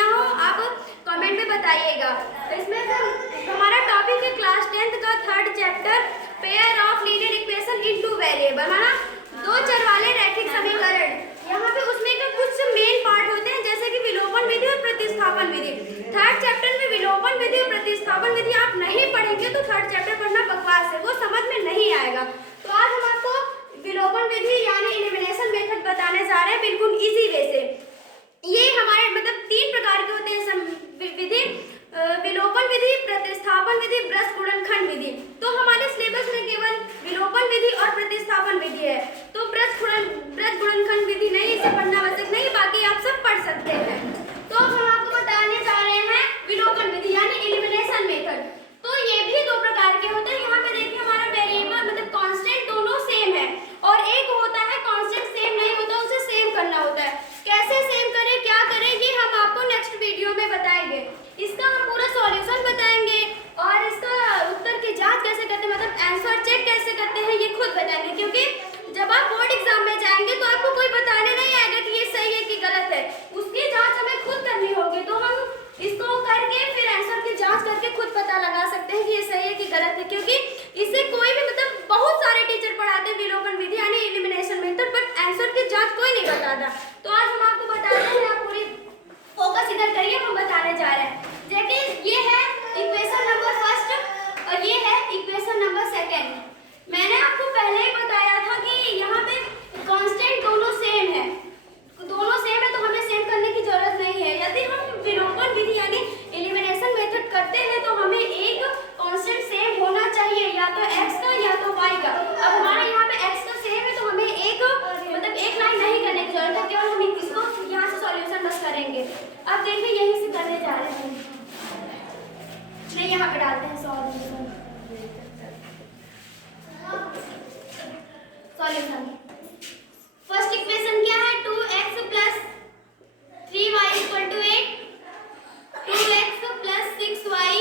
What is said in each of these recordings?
किया हो आप कमेंट में बताइएगा। इसमें हमारा टॉपिक है क्लास 10th का 3rd chapter pair of linear equation in two variable, है ना, दो चर वाले रैखिक समीकरण। यहाँ पे उसमें के कुछ मेन पार्ट होते हैं जैसे कि विलोपन विधि और प्रतिस्थापन विधि। 3rd चैप्टर में विलोपन विधि और प्रतिस्थापन विधि आप नहीं पढ़ेंगे तो 3rd चैप्टर पढ़ना बकवास है, वो समझ में नहीं आएगा। तो आज हम आपको विलोपन विधि यानी एलिमिनेशन मेथड बताने जा रहे हैं बिल्कुल इजी वे से। ये हमारे मतलब 3 प्रकार के होते हैं विधि, विलोपन विधि, प्रतिस्थापन विधि, ब्रश गुणनखंड विधि। तो हमारे सिलेबस में केवल विलोपन विधि और प्रतिस्थापन विधि है, तो ब्रश गुणनखंड विधि नहीं, इसे पढ़ना आवश्यक नहीं, बाकी आप सब पढ़ सकते हैं। तो हम आपको बताने जा रहे हैं विलोपन विधि यानी एलिमिनेशन मेथड। तो ये भी 2 प्रकार के होते हैं। यहाँ पे देखिए हमारा वेरिएबल मतलब कांस्टेंट दोनों सेम है और एक होता है कांस्टेंट सेम नहीं होता, उसे सेम करना होता है। कैसे सेम करें, क्या करें, ये हम आपको नेक्स्ट वीडियो में बताएंगे। इसका हम पूरा सॉल्यूशन बताएंगे और इसका उत्तर की जांच कैसे करते हैं, मतलब आंसर चेक कैसे करते हैं, ये खुद बताएंगे। क्योंकि जब आप बोर्ड एग्जाम में जाएंगे तो आपको कोई बताने नहीं आएगा कि ये सही है कि गलत है, उसकी जांच हमें खुद करनी होगी। तो हम इसको करके फिर आंसर की जांच करके खुद पता लगा सकते हैं कि ये सही है कि गलत है। क्योंकि इससे कोई भी मतलब बहुत सारे टीचर पढ़ाते हैं विलोपन विधि यानी एलिमिनेशन मेथड, बट आंसर की जांच कोई नहीं बताता। तो आज हम आपको बताते हैं, आप पूरी फोकस इधर करिए, हम बताने जा रहे हैं। देखिए ये है इक्वेशन नंबर 1 और ये है इक्वेशन नंबर 2। मैंने आपको पहले ही बताया था कि यहाँ पे कांस्टेंट दोनों सेम है, दोनों सेम है तो हमें सेम करने की जरूरत नहीं है। यदि हम विलोपन विधि यानी एलिमिनेशन मेथड करते हैं तो हमें एक कांस्टेंट सेम होना चाहिए, या तो x का या तो y का। अब हमारे यहाँ पे x का सेम है तो हमें एक मतलब एक लाइन नहीं करने की जरूरत है, केवल हम इसको यहाँ से सॉल्यूशन बस करेंगे। अब देखिए यहीं से करने जा रहे हैं, नहीं यहाँ पे डालते हैं सॉल्यूशन। फर्स्ट इक्वेशन क्या है, 2x plus 3y equal to 8, 2x plus 6y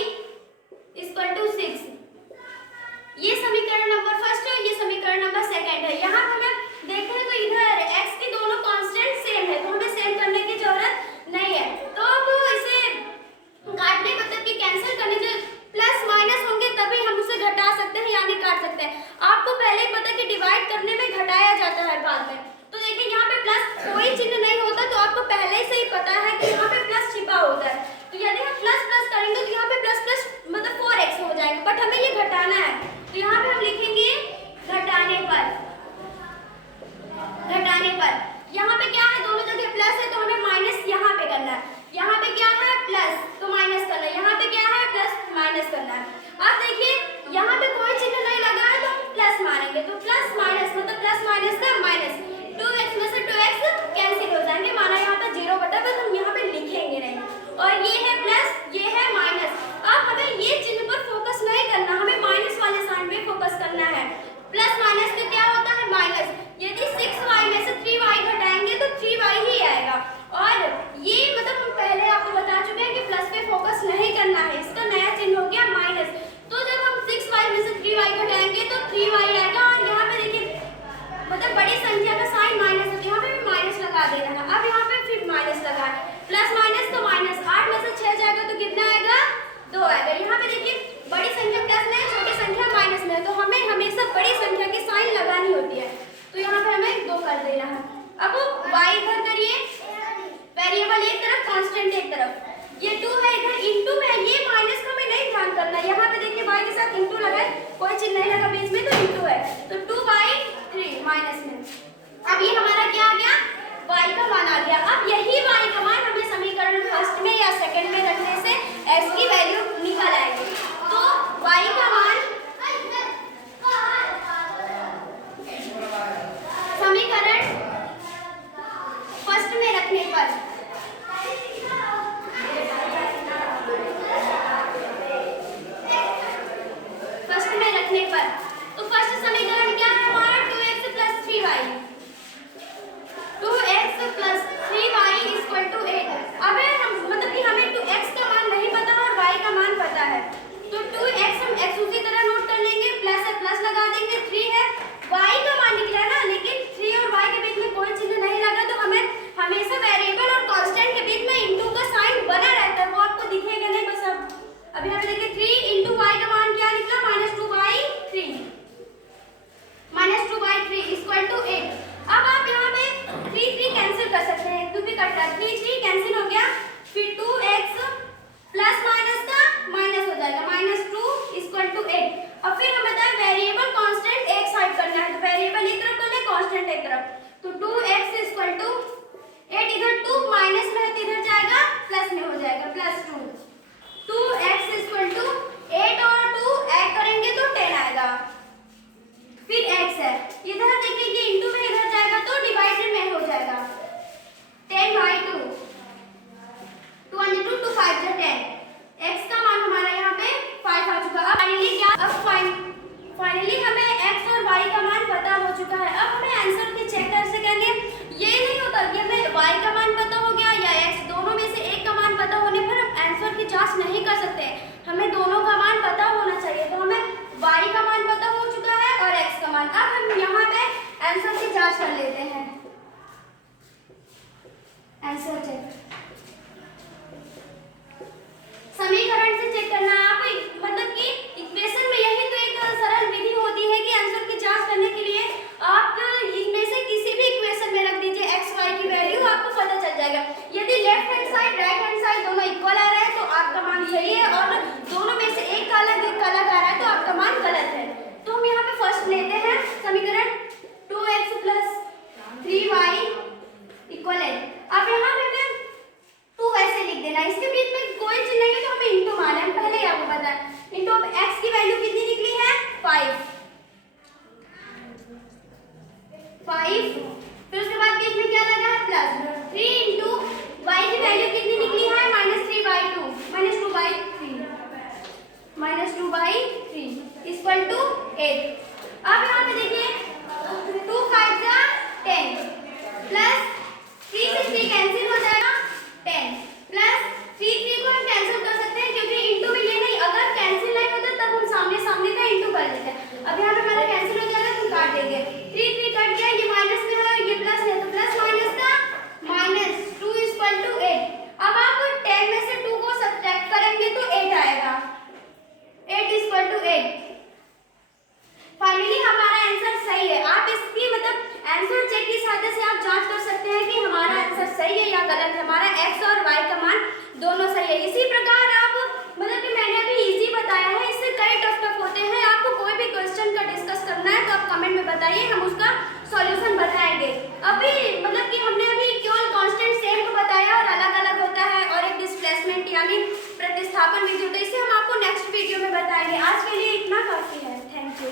equal to 6। ये समीकरण नंबर 1 है, ये समीकरण नंबर 2 है। यहाँ पे हमें देखें तो इधर x की दोनों कांस्टेंट सेम है तो हमें सेम करने की जरूरत नहीं है। तो अब इसे काटने मतलब कि कैंसिल करने से प्लस माइनस होंगे तभी हम उसे घटा सकते हैं यानी काट सकते हैं। आपको पहले ही पता है कि डिवाइड करने में घटाया जाता है बाद में। तो देखिए यहाँ पे प्लस कोई चिन्ह नहीं होता तो आपको पहले से ही पता है कि यहाँ पे प्लस छिपा होता है। तो यदि हम प्लस प्लस करेंगे तो यहाँ पे प्लस प्लस मतलब 4x हो जाएगा, बट हमें ये घटाना है तो यहाँ पे हम लिखेंगे घटाने पर। यहाँ पे क्या है, दोनों जगह प्लस है तो हमें माइनस यहाँ पे करना है। यहाँ पे क्या है प्लस तो माइनस करना है, यहाँ पे क्या है प्लस माइनस करना है। अब देखिए यहाँ पे कोई चिन्ह नहीं लगा है तो हम प्लस मानेंगे, तो प्लस माइनस मतलब प्लस माइनस का माइनस, 2x में से 2x कैंसिल हो जाएंगे, माना यहाँ पे 0 बटा, बस हम यहाँ पे लिखेंगे नहीं। और ये है प्लस, ये है माइनस। अब हमें ये चिन्ह पर फोकस नहीं करना, हमें माइनस वाले साइन पे फोकस करना है। प्लस माइनस का क्या होता है माइनस। यदि 6y में से 3y घटाएंगे तो 3y ही आएगा। और ये मतलब हम पहले आपको बता चुके हैं कि प्लस पे फोकस नहीं करना है, इसका नया चिन्ह हो गया माइनस। तो जब हम 6y में से 3y घटाएंगे तो 3y आएगा। और यहाँ पे देखिए मतलब बड़ी संख्या का साइन माइनस है, यहाँ पे भी माइनस लगा देना है। अब यहाँ पे फिर माइनस लगा है, प्लस माइनस तो माइनस, 8 में से 6 जाएगा तो कितना आएगा 2 आएगा। यहाँ पे देखिए बड़ी संख्या प्लस में है, छोटी संख्या माइनस में है, तो हमें हमेशा बड़ी संख्या की साइन लगानी होती है। तो यहाँ पे हमें 2 कर देना है। अब y इधर करिए, वेरिएबल एक तरफ कांस्टेंट एक तरफ, ये 2 है इधर इंटू में, ये माइनस का हमें नहीं ध्यान करना। यहाँ पे देखिए y के साथ इंटू लगा है, कोई चिन्ह नहीं लगा बीच में तो इंटू है, तो 2/3 माइनस में। अब ये हमारा क्या आ गया, y का मान आ गया। अब यही y का मान हमें समीकरण 1 में या 2 में रखने से x की वैल्यू निकल आएगी। तो y का मान समीकरण 1 में रखने पर तो फर्स्ट समीकरण क्या है हमारा 2x plus 3y, 2x plus 3y equal to 8। अब हम मतलब कि हमें 2x का मान नहीं पता और y का मान अब यहाँ पे देखिए 3 इंटू वाई का मान क्या निकला, -2/3 -2/3 इक्वल टू 8। अब आप यहाँ पे 3 3 कैंसिल कर सकते हैं, 2 भी कटता है, 3 3 कैंसिल हो गया, फिर 2x प्लस माइनस का माइनस हो जाएगा, -2 इक्वल टू 8। अब फिर हमें बताया वेरिएबल कांस्टेंट एक साइड करना है, तो वेरिएबल एक तरफ कर ले, कांस्टेंट एक तरफ, तो 2x इक्वल टू 8, इधर 2 माइनस में है तो इधर जाएगा प्लस में हो जाएगा, +2। 2x इक्वल टू 8 और 2 ऐड करेंगे तो 10 आएगा, फिर x है, इधर देखिए ये इंटू में इधर जाएगा तो डिवाइडेड में हो जाएगा, 10/2, 2 × 2 2 5 10, x का मान हमारा यहाँ पे 5 आ चुका। अब फाइनली क्या, अब फाइनली हमें x और y का मान पता हो चुका है। अब हमें आंसर के चेक कैसे करेंगे, ये नहीं होता कि हमें y का मान पता हो गया या x, दोनों में से एक का मान पता होने पर हम आंसर की जांच नहीं कर सकते, हमें दोनों का मान पता होना चाहिए। तो हमें y का मान पता हो चुका है और x का मान। अब हम यहाँ पे आंसर की जांच कर लेते हैं, आंसर चेक, समीकरण से चेक करना है आप, मतलब कि इक्वेशन में यही तो एक सरल विधि होती है कि आंसर की जांच करने के लिए आप इनमें से किसी भी इक्वेशन में रख दीजिए x y की वैल्यू, आपको पता चल जाएगा। यदि left hand side right hand side दोनों इक्वल आ रहा है तो आपका मान सही है, और दोनों में से एक का अलग एक का अलग आ रहा है तो आपका मान गलत है। तो हम यहाँ पे फर्स्ट लेते हैं समीकरण 2x + 3y = 8। अब यहाँ पे 2 वैसे लिख देना, इसके बीच में कोई चीज नहीं है तो हमें इंटू मारना है, पहले ही आपको पता है। इंटू x की वैल्यू कितनी निकली है, 5, फिर उसके बाद बीच में क्या लगा है, प्लस 3 इंटू y की वैल्यू कितनी निकली है, -2/3 इक्वल टू 8। अब यहाँ पे देखिए 2 5 जा 10 प्लस 3 से 3 कैंसिल हो जाएगा, 10 प्लस 3 3 को हम कैंसिल कर सकते हैं क्योंकि इंटू में ये नहीं, अगर कैंसिल नहीं होता तब हम सामने सामने का इंटू कर लेते हैं। अब यहाँ पे हमारा कैंसिल हो जाएगा तो काट देंगे, 3 3 कट गया, ये माइनस में है ये प्लस है तो प्लस माइनस का -2 इक्वल टू 8। अब आप 10 में से 2 को सब्ट्रैक्ट करेंगे तो 8 आएगा, 8 इक्वल टू 8। फाइनली हमारा आंसर सही है। आप इसकी मतलब आंसर चेक की सहायता से आप जांच कर सकते हैं कि हमारा आंसर सही है या गलत है, हमारा x और y का मान दोनों सही है। इसी प्रकार आप मतलब कि मैंने अभी इजी बताया है, इससे कई टफ होते हैं। आपको कोई भी क्वेश्चन का डिस्कस करना है तो आप कमेंट में बताइए, हम उसका सॉल्यूशन बताएंगे। अभी मतलब कि हमने अभी केवल कांस्टेंट सेम को बताया और अलग अलग होता है, और एक डिस्प्लेसमेंट यानी प्रतिस्थापन विधि होता है, इसे हम आपको नेक्स्ट वीडियो में बताएंगे। आज के लिए इतना काफी है, थैंक यू।